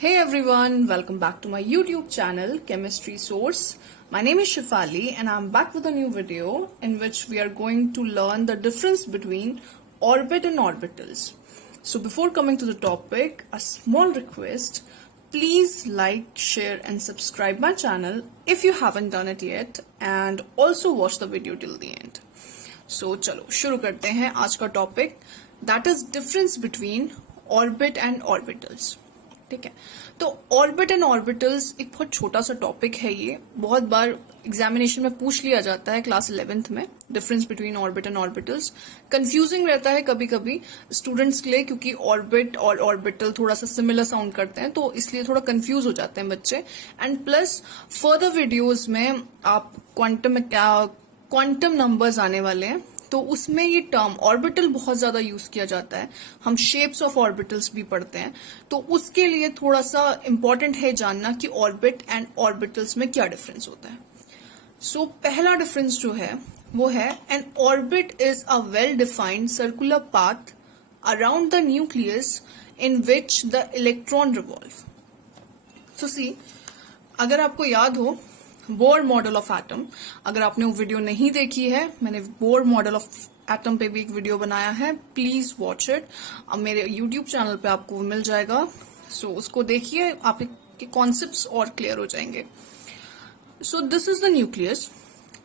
Hey everyone, welcome back to my YouTube channel Chemistry Source. My name is Shifali and I'm back with a new video in which we are going to learn the difference between orbit and orbitals. So before coming to the topic, a small request, please like, share and subscribe my channel if you haven't done it yet and also watch the video till the end. So चलो शुरू करते हैं आज का topic, that is difference between orbit and orbitals. ठीक है, तो orbit and orbitals एक बहुत छोटा सा टॉपिक है। ये बहुत बार एग्जामिनेशन में पूछ लिया जाता है क्लास 11th में, difference between orbit and orbitals. Confusing रहता है कभी कभी स्टूडेंट्स के लिए, क्योंकि ऑर्बिट और ऑर्बिटल थोड़ा सा सिमिलर साउंड करते हैं, तो इसलिए थोड़ा कंफ्यूज हो जाते हैं बच्चे। एंड प्लस फर्दर वीडियोज में आप क्वांटम नंबर्स आने वाले हैं, तो उसमें ये टर्म ऑर्बिटल बहुत ज्यादा यूज किया जाता है। हम शेप्स ऑफ ऑर्बिटल्स भी पढ़ते हैं, तो उसके लिए थोड़ा सा इंपॉर्टेंट है जानना कि ऑर्बिट एंड ऑर्बिटल्स में क्या डिफरेंस होता है। सो पहला डिफरेंस जो है वो है, an orbit is a well defined circular path around the nucleus in which the electron revolve. So see, अगर आपको याद हो बोर मॉडल ऑफ एटम, अगर आपने वो वीडियो नहीं देखी है, मैंने बोर मॉडल ऑफ एटम पे भी एक वीडियो बनाया है, प्लीज वॉच इट। अब मेरे यूट्यूब चैनल पे आपको मिल जाएगा, सो उसको देखिए, आपके कॉन्सेप्ट्स और क्लियर हो जाएंगे। So this is the nucleus,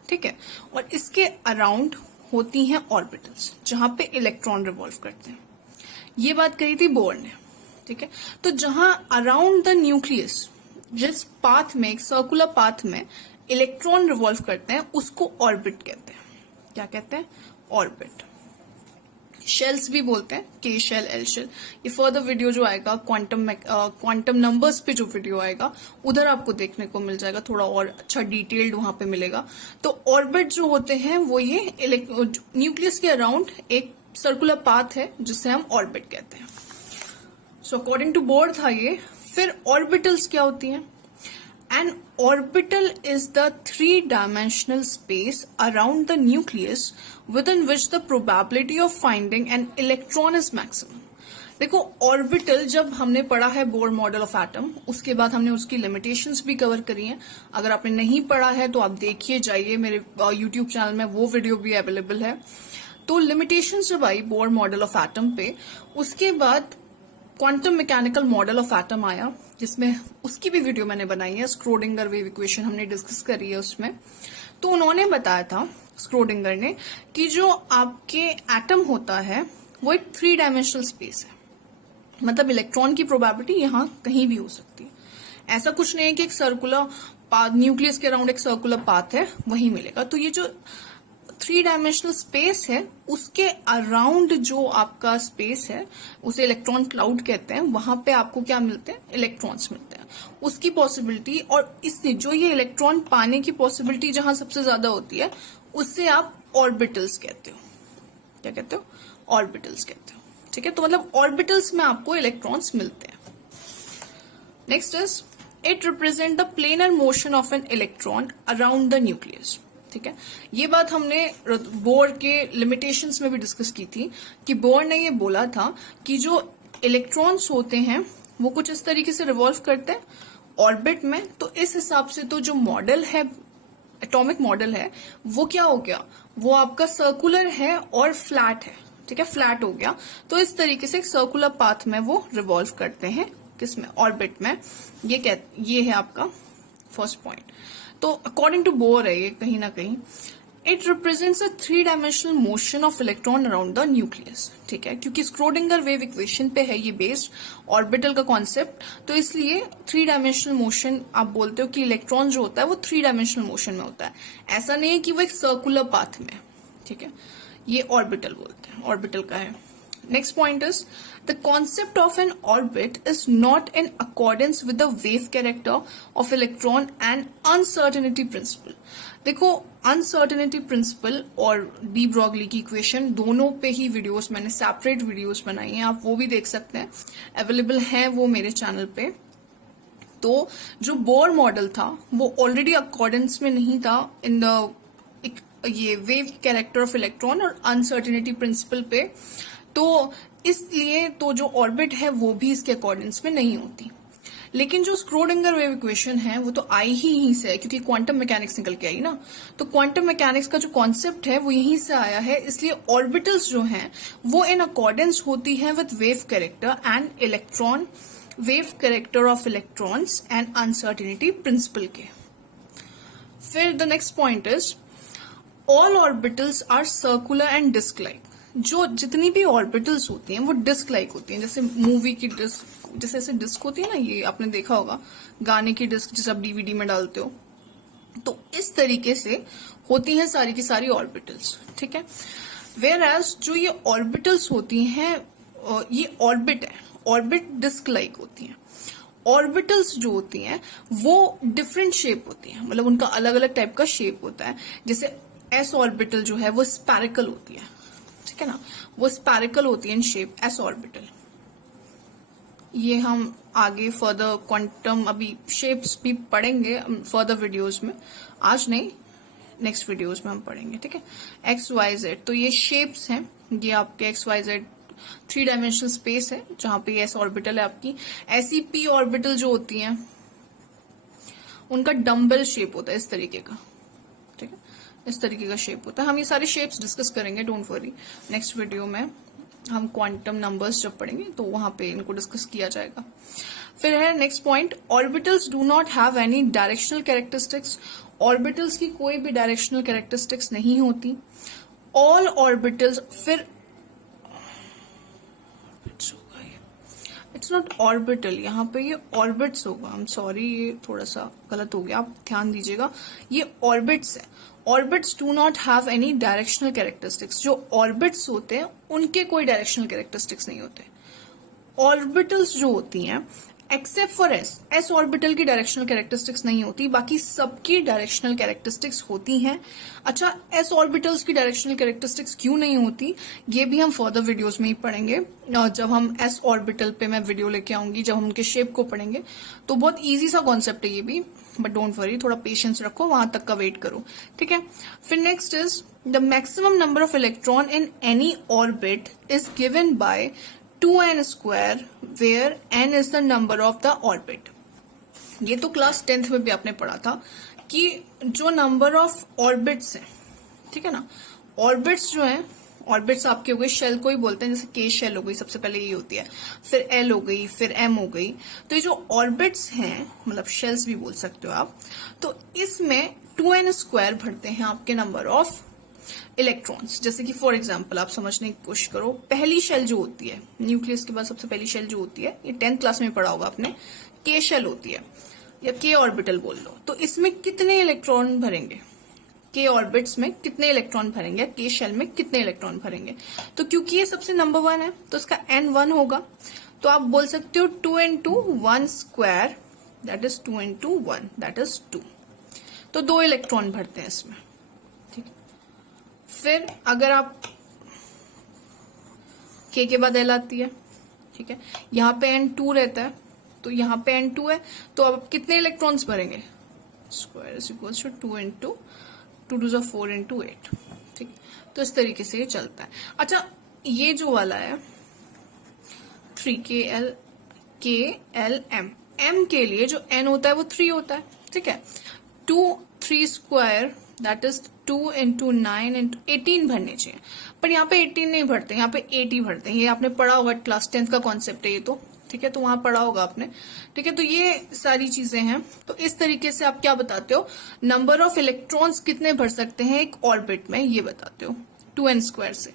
ठीक है, और इसके अराउंड होती हैं ऑर्बिटल्स जहां पे इलेक्ट्रॉन रिवॉल्व करते हैं। ये बात कही थी बोर ने, ठीक है। तो जहां अराउंड द न्यूक्लियस, जिस पाथ में, एक सर्कुलर पाथ में इलेक्ट्रॉन रिवॉल्व करते हैं, उसको ऑर्बिट कहते हैं। क्या कहते हैं? ऑर्बिट। शेल्स भी बोलते हैं, के शेल, एल शेल। ये फर्दर वीडियो जो आएगा क्वांटम नंबर्स पे जो वीडियो आएगा, उधर आपको देखने को मिल जाएगा, थोड़ा और अच्छा डिटेल्ड वहां पे मिलेगा। तो ऑर्बिट जो होते हैं वो ये न्यूक्लियस के अराउंड एक सर्कुलर पाथ है, जिसे हम ऑर्बिट कहते हैं। सो अकॉर्डिंग टू बोर था ये। फिर ऑर्बिटल्स क्या होती हैं? An orbital is the three dimensional space around the nucleus with in which the probability of finding an electron is maximum. देखो, ऑर्बिटल जब हमने पढ़ा है बोर मॉडल ऑफ एटम, उसके बाद हमने उसकी लिमिटेशंस भी कवर करी हैं। अगर आपने नहीं पढ़ा है तो आप देखिए, जाइए, मेरे यूट्यूब चैनल में वो वीडियो भी अवेलेबल है। तो लिमिटेशंस जब आई बोर मॉडल ऑफ एटम पे, उसके बाद quantum mechanical model of atom आया, जिसमें उसकी भी वीडियो मैंने बनाई है। स्क्रोडिंगर वेव इक्वेशन हमने डिस्कस करी है उसमें। तो उन्होंने बताया था, स्क्रोडिंगर ने, कि जो आपके एटम होता है वो एक 3-डायमेंशनल स्पेस है। मतलब इलेक्ट्रॉन की प्रोबेबिलिटी यहां कहीं भी हो सकती है। ऐसा कुछ नहीं है कि एक सर्कुलर पाथ, न्यूक्लियस के अराउंड एक सर्कुलर पाथ है, वही मिलेगा। तो ये जो 3-डायमेंशनल स्पेस है, उसके अराउंड जो आपका स्पेस है, उसे इलेक्ट्रॉन क्लाउड कहते हैं। वहां पे आपको क्या मिलते हैं? इलेक्ट्रॉन्स मिलते हैं। उसकी पॉसिबिलिटी, और इसने जो ये इलेक्ट्रॉन पाने की पॉसिबिलिटी जहां सबसे ज्यादा होती है, उससे आप ऑर्बिटल्स कहते हो। क्या कहते हो? ऑर्बिटल्स कहते हो, ठीक है। तो मतलब ऑर्बिटल्स में आपको इलेक्ट्रॉन्स मिलते हैं। Next is, it represent the planar motion of an electron around the nucleus, ठीक है। ये बात हमने बोर के लिमिटेशंस में भी डिस्कस की थी, कि बोर ने ये बोला था कि जो इलेक्ट्रॉन्स होते हैं वो कुछ इस तरीके से रिवॉल्व करते हैं ऑर्बिट में। तो इस हिसाब से तो जो मॉडल है, एटॉमिक मॉडल है, वो क्या हो गया? वो आपका सर्कुलर है और फ्लैट है, ठीक है, फ्लैट हो गया। तो इस तरीके से एक सर्कुलर पाथ में वो रिवॉल्व करते हैं, किसमें? ऑर्बिट में। ये है आपका फर्स्ट पॉइंट। तो अकॉर्डिंग टू बोर है ये कहीं ना कहीं, it represents a three dimensional motion of electron around the nucleus, ठीक है। क्योंकि स्क्रोडिंगर वेव इक्वेशन पे है ये बेस्ड, ऑर्बिटल का कॉन्सेप्ट, तो इसलिए 3-डायमेंशनल मोशन आप बोलते हो कि इलेक्ट्रॉन जो होता है वो 3-डायमेंशनल मोशन में होता है। ऐसा नहीं है कि वो एक सर्कुलर पाथ में, ठीक है। ये ऑर्बिटल बोलते हैं, ऑर्बिटल का है। Next point is, the concept of an orbit is not in accordance with the wave character of electron and uncertainty principle. देखो, अनसर्टेनिटी प्रिंसिपल और डी ब्रॉगली की इक्वेशन, दोनों पे ही वीडियोस मैंने सेपरेट वीडियोस बनाई हैं, आप वो भी देख सकते हैं, अवेलेबल हैं वो मेरे चैनल पे। तो जो बोर मॉडल था वो ऑलरेडी अकॉर्डेंस में नहीं था इन द ये वेव कैरेक्टर ऑफ इलेक्ट्रॉन और अनसर्टेनिटी प्रिंसिपल पे। तो इसलिए तो जो ऑर्बिट है वो भी इसके अकॉर्डेंस में नहीं होती। लेकिन जो स्क्रोडिंगर वेव इक्वेशन है वो तो आई ही यहीं से है, क्योंकि क्वांटम मैकेनिक्स निकल के आई ना। तो क्वांटम मैकेनिक्स का जो कॉन्सेप्ट है वो यहीं से आया है, इसलिए ऑर्बिटल्स जो हैं वो इन अकॉर्डेंस होती हैं with wave character and electron, wave character of electrons and uncertainty principle के। फिर the next point is all orbitals are circular and disc like. जो जितनी भी ऑर्बिटल्स होती हैं वो डिस्क लाइक होती हैं, जैसे मूवी की डिस्क, जैसे ऐसे डिस्क होती है ना, ये आपने देखा होगा गाने की डिस्क जैसे आप डीवीडी में डालते हो, तो इस तरीके से होती हैं सारी की सारी ऑर्बिटल्स, ठीक है। वेयर एज जो ये ऑर्बिटल्स होती हैं, ये ऑर्बिट है, ऑर्बिट डिस्क लाइक होती हैं। ऑर्बिटल्स जो होती हैं वो डिफरेंट शेप होती हैं, मतलब उनका अलग अलग टाइप का शेप होता है। जैसे एस ऑर्बिटल जो है वो स्पैरिकल होती है, ठीक है ना, वो स्पैरिकल होती है इन शेप, एस ऑर्बिटल। ये हम आगे फर्दर क्वांटम अभी शेप्स भी पढ़ेंगे फर्दर वीडियोस में, आज नहीं नेक्स्ट वीडियोस में हम पढ़ेंगे, ठीक है। एक्स वाई जेड, तो ये शेप्स हैं, ये आपके x y z 3 dimensional space है जहां पे एस ऑर्बिटल है आपकी। ऐसी पी ऑर्बिटल जो होती हैं उनका डम्बल शेप होता है इस तरीके का, ठीक है, इस तरीके का शेप होता है। हम ये सारे शेप्स डिस्कस करेंगे, डोंट वरी, नेक्स्ट वीडियो में हम क्वांटम नंबर्स जब पढ़ेंगे तो वहां पे इनको डिस्कस किया जाएगा। फिर है next point, orbitals do not have any directional characteristics. Orbitals की कोई भी डायरेक्शनल कैरेक्टरिस्टिक्स नहीं होती। ऑल ऑर्बिटल्स, फिर इट्स नॉट ऑर्बिटल, यहाँ पे ये ऑर्बिट्स होगा, आई एम सॉरी ये थोड़ा सा गलत हो गया, आप ध्यान दीजिएगा, ये ऑर्बिट्स है। Orbits do not have any directional characteristics. जो ऑर्बिट्स होते हैं उनके कोई डायरेक्शनल कैरेक्टरिस्टिक्स नहीं होते। ऑर्बिटल्स जो होती हैं except for S, S orbital की डायरेक्शनल कैरेक्टरिस्टिक्स नहीं होती, बाकी सबकी डायरेक्शनल कैरेक्टरिस्टिक्स होती हैं। अच्छा, एस ऑर्बिटल्स की डायरेक्शनल कैरेक्टरिस्टिक्स क्यों नहीं होती, ये भी हम फर्दर वीडियोस में ही पढ़ेंगे। जब हम एस ऑर्बिटल पे मैं वीडियो लेके आऊंगी, जब हम उनके शेप को पढ़ेंगे, तो बहुत ईजी सा कॉन्सेप्ट है ये भी, बट डोंट वरी, थोड़ा पेशेंस रखो, वहां तक का वेट करो, ठीक है। फिर next is the maximum number of electron in any orbit is given by 2n square where n is the number of the orbit। ये तो क्लास 10th में भी आपने पढ़ा था कि जो नंबर ऑफ ऑर्बिट्स हैं, ठीक है ना, ऑर्बिट्स जो हैं, ऑर्बिट्स आपके हो गए, शेल को ही बोलते हैं, जैसे के शेल हो गई सबसे पहले ये होती है, फिर एल हो गई, फिर एम हो गई। तो ये जो ऑर्बिट्स हैं, मतलब शेल्स भी बोल सकते हो आप, तो इसमें 2n स्क्वायर भरते हैं आपके नंबर ऑफ इलेक्ट्रॉन्स। जैसे कि फॉर एग्जांपल आप समझने की कोशिश करो, पहली शेल जो होती है, न्यूक्लियस के बाद सबसे पहली शेल जो होती है, ये 10th क्लास में पढ़ा होगा आपने, के शेल होती है या के ऑर्बिटल बोल लो। तो इसमें कितने इलेक्ट्रॉन भरेंगे, के ऑर्बिट्स में कितने इलेक्ट्रॉन भरेंगे, के शेल में कितने इलेक्ट्रॉन भरेंगे। तो क्योंकि ये सबसे नंबर 1 है तो इसका n 1 होगा, तो आप बोल सकते हो 2 into 1 square, that is 2 into 1, that is 2। तो 2 इलेक्ट्रॉन भरते हैं इसमें, ठीक है। फिर अगर आप के बाद एल आती है, ठीक है, यहाँ पे n 2 रहता है, तो यहाँ पे n 2 है, तो अब कितने इलेक्ट्रॉन्स भरेंगे, square is equals to 2 into 2 to 4 into 8, ठीक। तो इस तरीके से ये चलता है। अच्छा, ये जो वाला है 3KL M के लिए जो n होता है वो 3 होता है, ठीक है। 3 square that is 2 into 9 into 18 भरने चाहिए, पर यहाँ पे 18 नहीं भरते, यहाँ पे 80 भरते हैं। ये आपने पढ़ा होगा, क्लास 10th का कॉन्सेप्ट है ये तो, ठीक है, तो वहां पढ़ा होगा आपने, ठीक है। तो ये सारी चीजें हैं। तो इस तरीके से आप क्या बताते हो, नंबर ऑफ इलेक्ट्रॉन्स कितने भर सकते हैं एक ऑर्बिट में, ये बताते हो 2n स्क्वायर से।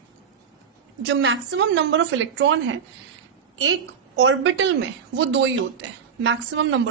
जो मैक्सिमम नंबर ऑफ इलेक्ट्रॉन है एक ऑर्बिटल में वो 2 ही होते हैं, मैक्सिमम नंबर